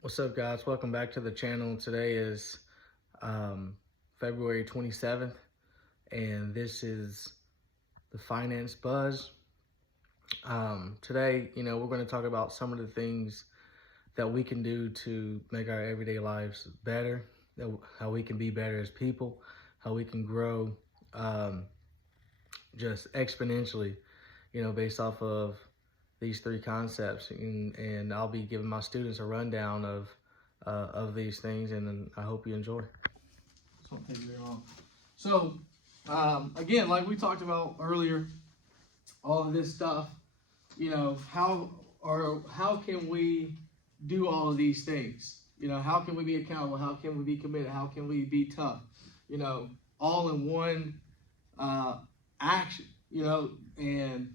What's up, guys? Welcome back to the channel. Today is February 27th, and this is the Finance Buzz. Today, we're going to talk about some of the things that we can do to make our everyday lives better, how we can be better as people, how we can grow just exponentially, based off of these three concepts. And I'll be giving my students a rundown of these things, and I hope you enjoy. This won't take very long. So, again, like we talked about earlier, all of this stuff, how can we do all of these things? How can we be accountable? How can we be committed? How can we be tough? All in one action, and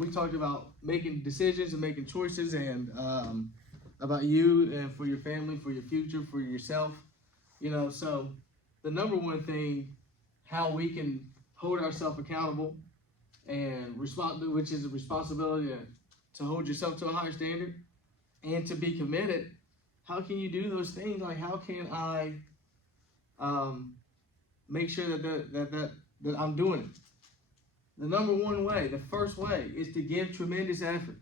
we talked about making decisions and making choices, and about you and for your family, for your future, for yourself. So the number one thing, how we can hold ourselves accountable and which is a responsibility to hold yourself to a higher standard and to be committed. How can you do those things? Like, how can I make sure that I'm doing it? The number one way, the first way, is to give tremendous effort.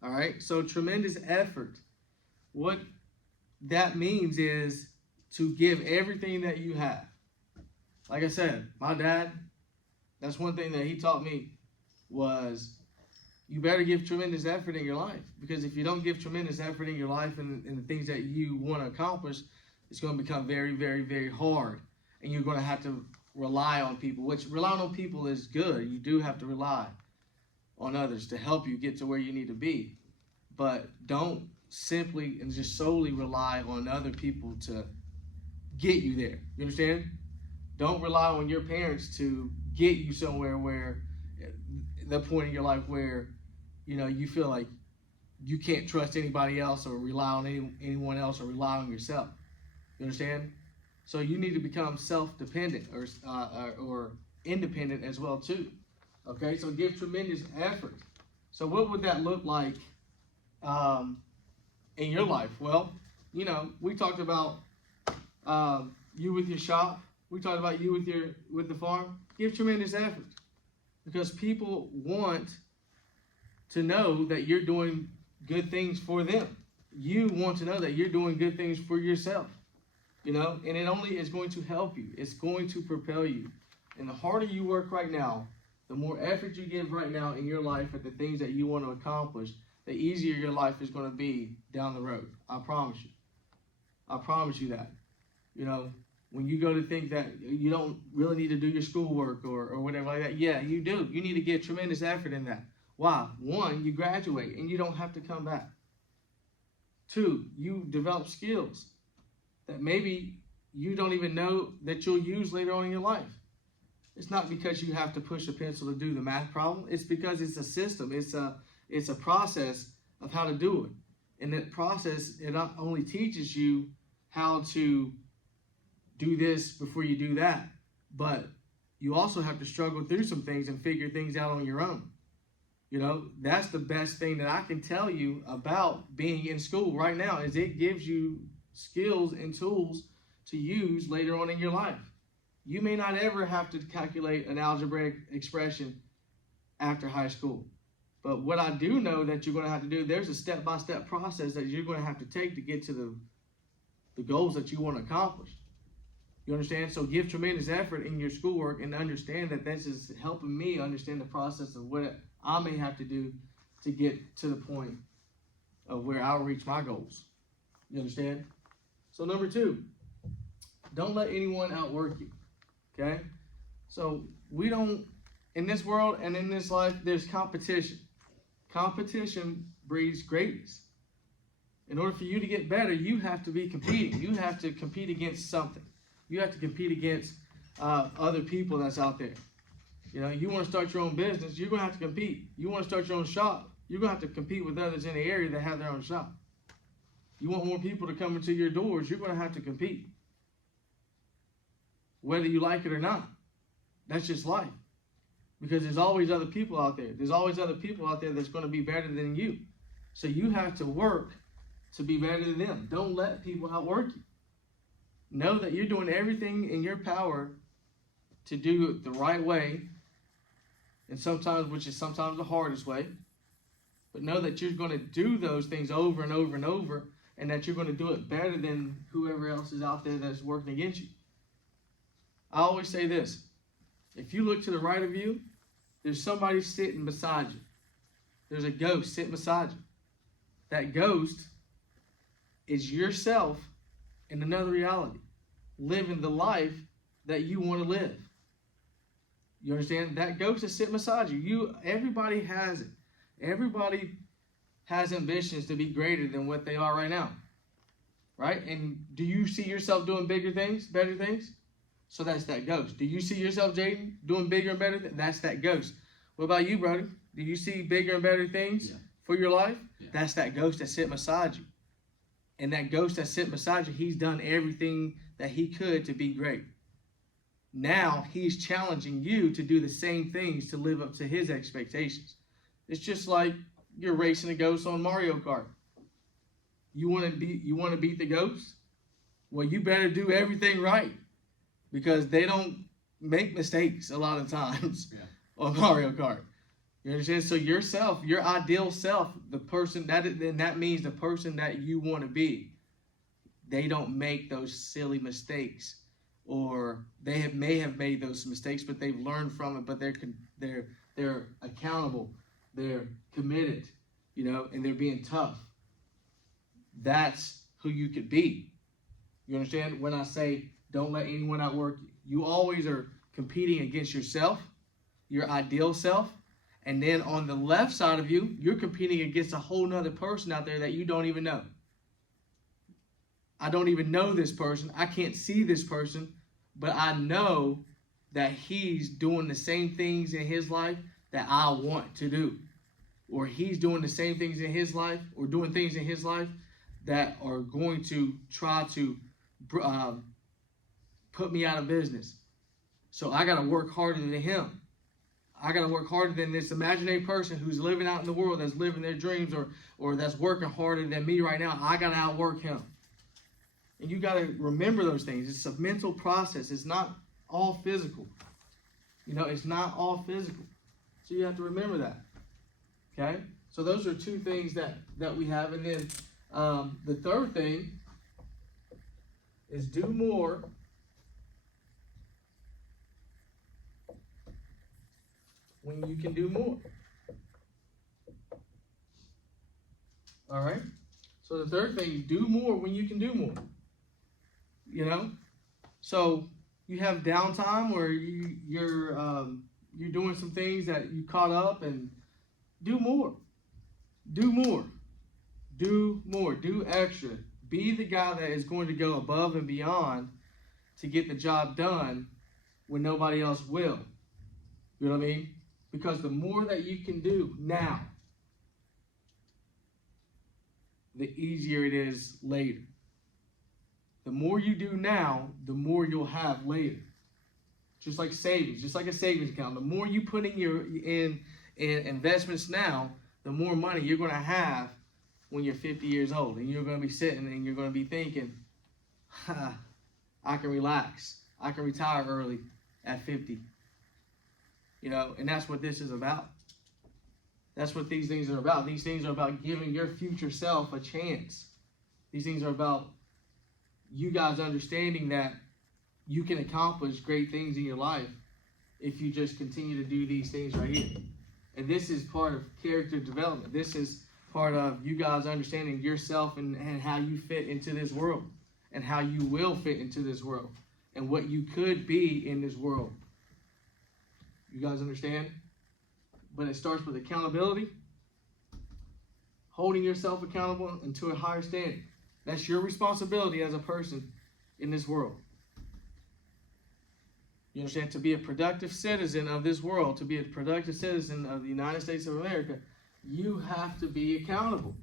All right? So tremendous effort. What that means is to give everything that you have. Like I said, my dad, that's one thing that he taught me, was you better give tremendous effort in your life. Because if you don't give tremendous effort in your life and the things that you want to accomplish, it's going to become very, very, very hard. And you're going to have to rely on people, which relying on people is good. You do have to rely on others to help you get to where you need to be. But don't simply and just solely rely on other people to get you there. You understand? Don't rely on your parents to get you somewhere where the point in your life where you feel like you can't trust anybody else or rely on anyone else or rely on yourself. You understand? So you need to become self-dependent or independent as well too. Okay, so give tremendous effort. So what would that look like in your life? Well, we talked about you with your shop. We talked about you with the farm. Give tremendous effort, because people want to know that you're doing good things for them. You want to know that you're doing good things for yourself. And it only is going to help you. It's going to propel you. And the harder you work right now, the more effort you give right now in your life at the things that you want to accomplish, the easier your life is going to be down the road. I promise you. I promise you that. When you go to think that you don't really need to do your schoolwork or whatever like that, yeah, you do. You need to get tremendous effort in that. Why? One, you graduate and you don't have to come back. Two, you develop skills that maybe you don't even know that you'll use later on in your life. It's not because you have to push a pencil to do the math problem. It's because it's a system. It's a process of how to do it. And that process, it not only teaches you how to do this before you do that, but you also have to struggle through some things and figure things out on your own. That's the best thing that I can tell you about being in school right now, is it gives you skills and tools to use later on in your life. You may not ever have to calculate an algebraic expression after high school. But what I do know that you're going to have to do, there's a step-by-step process that you're going to have to take to get to the goals that you want to accomplish. You understand? So give tremendous effort in your schoolwork and understand that this is helping me understand the process of what I may have to do to get to the point of where I'll reach my goals. You understand? So number two, don't let anyone outwork you. Okay? So we don't, in this world and in this life, there's competition. Competition breeds greatness. In order for you to get better, you have to be competing. You have to compete against something. You have to compete against other people that's out there. You want to start your own business, you're going to have to compete. You want to start your own shop, you're going to have to compete with others in the area that have their own shop. You want more people to come into your doors, you're going to have to compete. Whether you like it or not. That's just life. Because there's always other people out there. There's always other people out there that's going to be better than you. So you have to work to be better than them. Don't let people outwork you. Know that you're doing everything in your power to do it the right way, and sometimes, which is sometimes the hardest way. But know that you're going to do those things over and over and over, and that you're going to do it better than whoever else is out there that's working against you. I always say this: if you look to the right of you, there's somebody sitting beside you. There's a ghost sitting beside you. That ghost is yourself in another reality, living the life that you want to live. You understand? That ghost is sitting beside you. Everybody has it. Everybody has ambitions to be greater than what they are right now. Right? And do you see yourself doing bigger things, better things? So that's that ghost. Do you see yourself, Jaden, doing bigger and better things? That's that ghost. What about you, brother? Do you see bigger and better things for your life? Yeah. That's that ghost that's sitting beside you. And that ghost that's sitting beside you, he's done everything that he could to be great. Now he's challenging you to do the same things to live up to his expectations. It's just like you're racing a ghost on Mario Kart. You want to beat the ghost? Well, you better do everything right, because they don't make mistakes a lot of times on Mario Kart. You understand? So yourself, your ideal self, the person that means the person that you want to be, they don't make those silly mistakes, or they may have made those mistakes, but they've learned from it. But they're accountable, they're committed, and they're being tough. That's who you could be. You understand? When I say don't let anyone outwork you, you always are competing against yourself, your ideal self. And then on the left side of you, you're competing against a whole nother person out there that you don't even know. I don't even know this person. I can't see this person, but I know that he's doing the same things in his life that I want to do. Or he's doing the same things in his life, or doing things in his life that are going to try to put me out of business. So I got to work harder than him. I got to work harder than this imaginary person who's living out in the world, that's living their dreams, or that's working harder than me right now. I got to outwork him. And you got to remember those things. It's a mental process. It's not all physical. It's not all physical. So you have to remember that. Okay? So those are two things that we have. And then the third thing is do more when you can do more. All right? So the third thing, do more when you can do more. So you have downtime where you're doing some things that you caught up, and do more. Do more. Do more. Do extra. Be the guy that is going to go above and beyond to get the job done when nobody else will. You know what I mean? Because the more that you can do now, the easier it is later. The more you do now, the more you'll have later. Just like savings, just like a savings account. The more you put in investments now, the more money you're going to have when you're 50 years old. And you're going to be sitting and you're going to be thinking, I can relax. I can retire early at 50. And that's what this is about. That's what these things are about. These things are about giving your future self a chance. These things are about you guys understanding that you can accomplish great things in your life if you just continue to do these things right here. And this is part of character development. This is part of you guys understanding yourself and how you fit into this world, and how you will fit into this world, and what you could be in this world. You guys understand? But it starts with accountability, holding yourself accountable and to a higher standard. That's your responsibility as a person in this world. You understand? To be a productive citizen of this world, to be a productive citizen of the United States of America, you have to be accountable.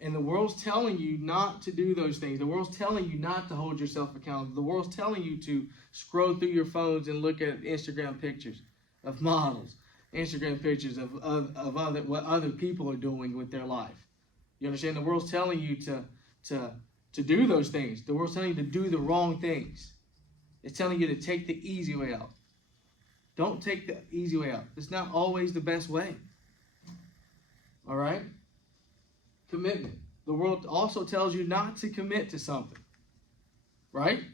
And the world's telling you not to do those things. The world's telling you not to hold yourself accountable. The world's telling you to scroll through your phones and look at Instagram pictures of models, Instagram pictures of what other people are doing with their life. You understand? The world's telling you to do those things. The world's telling you to do the wrong things. It's telling you to take the easy way out. Don't take the easy way out. It's not always the best way. All right? Commitment. The world also tells you not to commit to something. Right?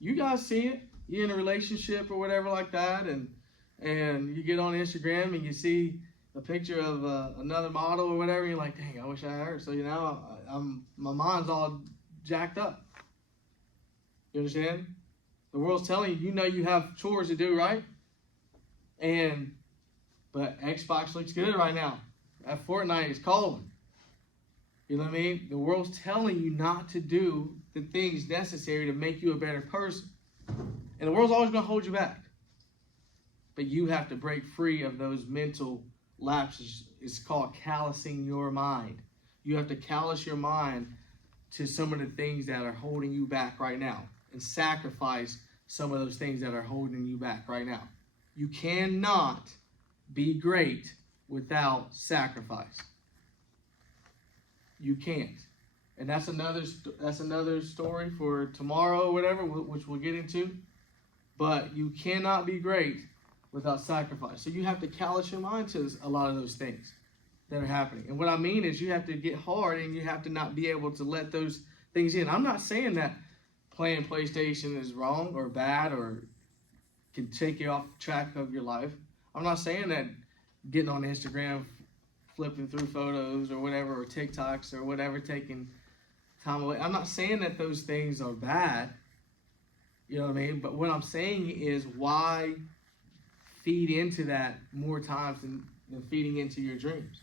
You guys see it. You're in a relationship or whatever like that, and you get on Instagram and you see a picture of another model or whatever, and you're like, dang, I wish I had her. So my mind's all jacked up. You understand? The world's telling you, you have chores to do, right? But Xbox looks good right now. That Fortnite is calling. You know what I mean? The world's telling you not to do the things necessary to make you a better person. And the world's always going to hold you back. But you have to break free of those mental lapses. It's called callousing your mind. You have to callous your mind to some of the things that are holding you back right now and sacrifice some of those things that are holding you back right now. You cannot be great without sacrifice. You can't. And that's another story for tomorrow or whatever, which we'll get into. But you cannot be great without sacrifice. So you have to callous your mind to a lot of those things that are happening. And what I mean is you have to get hard and you have to not be able to let those things in. I'm not saying that playing PlayStation is wrong or bad or can take you off track of your life. I'm not saying that getting on Instagram, flipping through photos or whatever, or TikToks or whatever, taking time away. I'm not saying that those things are bad. You know what I mean? But what I'm saying is, why feed into that more times than feeding into your dreams,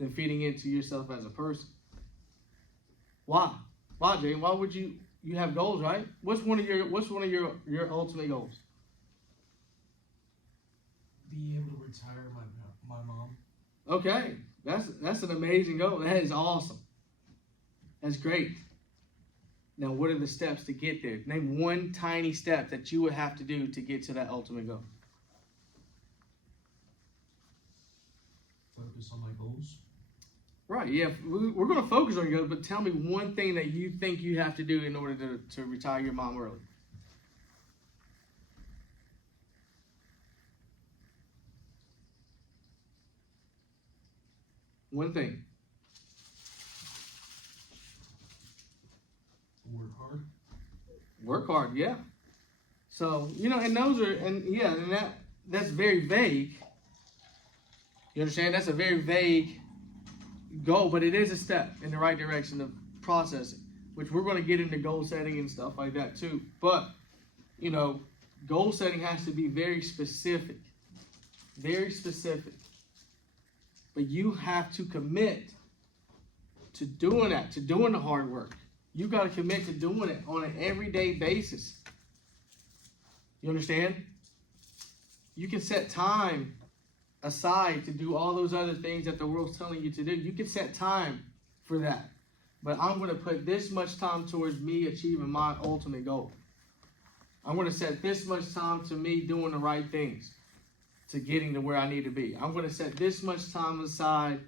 than feeding into yourself as a person? Why? Why, Jay? Why would you have goals, right? What's one of your ultimate goals? Be able to retire my mom. Okay, that's an amazing goal. That is awesome. That's great. Now, what are the steps to get there? Name one tiny step that you would have to do to get to that ultimate goal. Focus on my goals. Right, yeah. We're going to focus on your goals, but tell me one thing that you think you have to do in order to retire your mom early. One thing. Work hard. Work hard, yeah. So, and that's very vague. You understand? That's a very vague goal, but it is a step in the right direction of processing, which we're going to get into goal setting and stuff like that too. But, goal setting has to be very specific. Very specific. But you have to commit to doing that, to doing the hard work. You got to commit to doing it on an everyday basis. You understand? You can set time aside to do all those other things that the world's telling you to do. You can set time for that. But I'm going to put this much time towards me achieving my ultimate goal. I'm going to set this much time to me doing the right things, to getting to where I need to be. I'm going to set this much time aside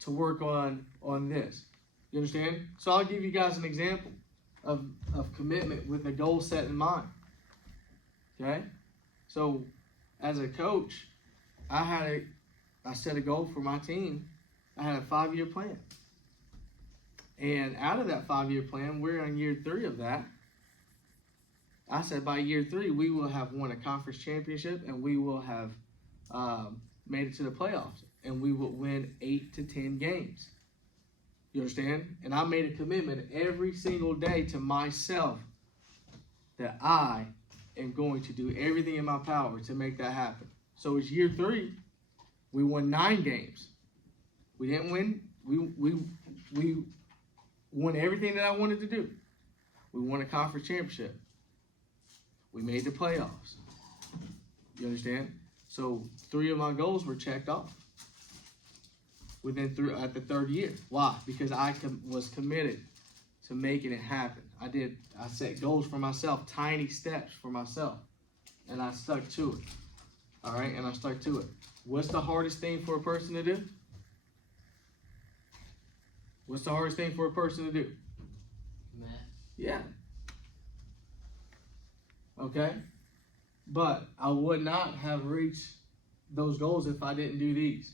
to work on this. You understand? So I'll give you guys an example of commitment with a goal set in mind. Okay? So as a coach, I set a goal for my team. I had a 5-year plan. And out of that 5-year plan, we're on year 3 of that. I said by year 3, we will have won a conference championship and we will have made it to the playoffs. And we will win 8 to 10 games. You understand? And I made a commitment every single day to myself that I am going to do everything in my power to make that happen. So it's year 3. We won 9 games. We didn't win. We won everything that I wanted to do. We won a conference championship. We made the playoffs. You understand? So 3 of my goals were checked off at the 3rd year. Why? Because I was committed to making it happen. I set goals for myself, tiny steps for myself, and I stuck to it. All right, and I stuck to it. What's the hardest thing for a person to do? What's the hardest thing for a person to do? Math. Yeah. Okay? But I would not have reached those goals if I didn't do these.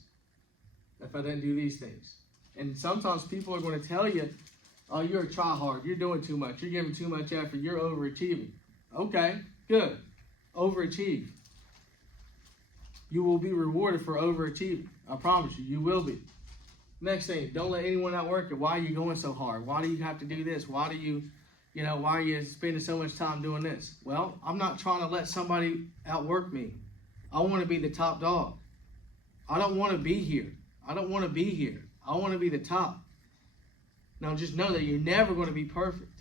If I didn't do these things. And sometimes people are going to tell you, oh, you're a tryhard. You're doing too much. You're giving too much effort. You're overachieving. Okay, good. Overachieve. You will be rewarded for overachieving. I promise you, you will be. Next thing, don't let anyone outwork you. Why are you going so hard? Why do you have to do this? Why do you, why are you spending so much time doing this? Well, I'm not trying to let somebody outwork me. I want to be the top dog. I don't want to be here. I don't want to be here. I want to be the top. Now just know that you're never going to be perfect,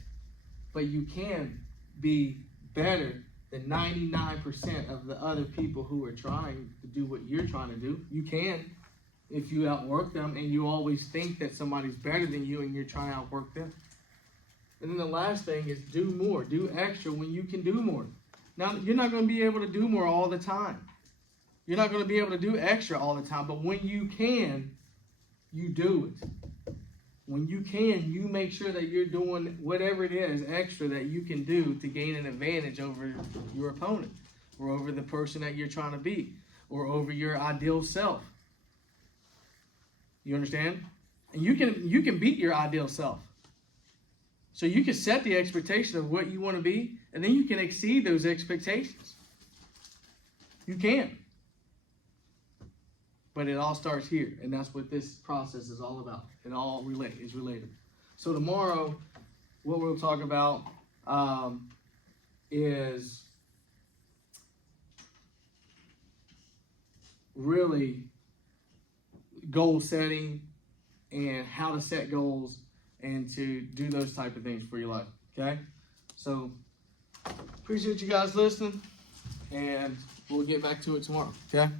but you can be better than 99% of the other people who are trying to do what you're trying to do. You can, if you outwork them and you always think that somebody's better than you and you're trying to outwork them. And then the last thing is do more. Do extra when you can do more. Now, you're not going to be able to do more all the time. You're not going to be able to do extra all the time, but when you can, you do it. When you can, you make sure that you're doing whatever it is extra that you can do to gain an advantage over your opponent or over the person that you're trying to beat or over your ideal self. You understand? And you can beat your ideal self. So you can set the expectation of what you want to be, and then you can exceed those expectations. You can. But it all starts here, and that's what this process is all about. It all is related. So tomorrow, what we'll talk about is really goal setting and how to set goals and to do those type of things for your life. Okay? So appreciate you guys listening, and we'll get back to it tomorrow. Okay?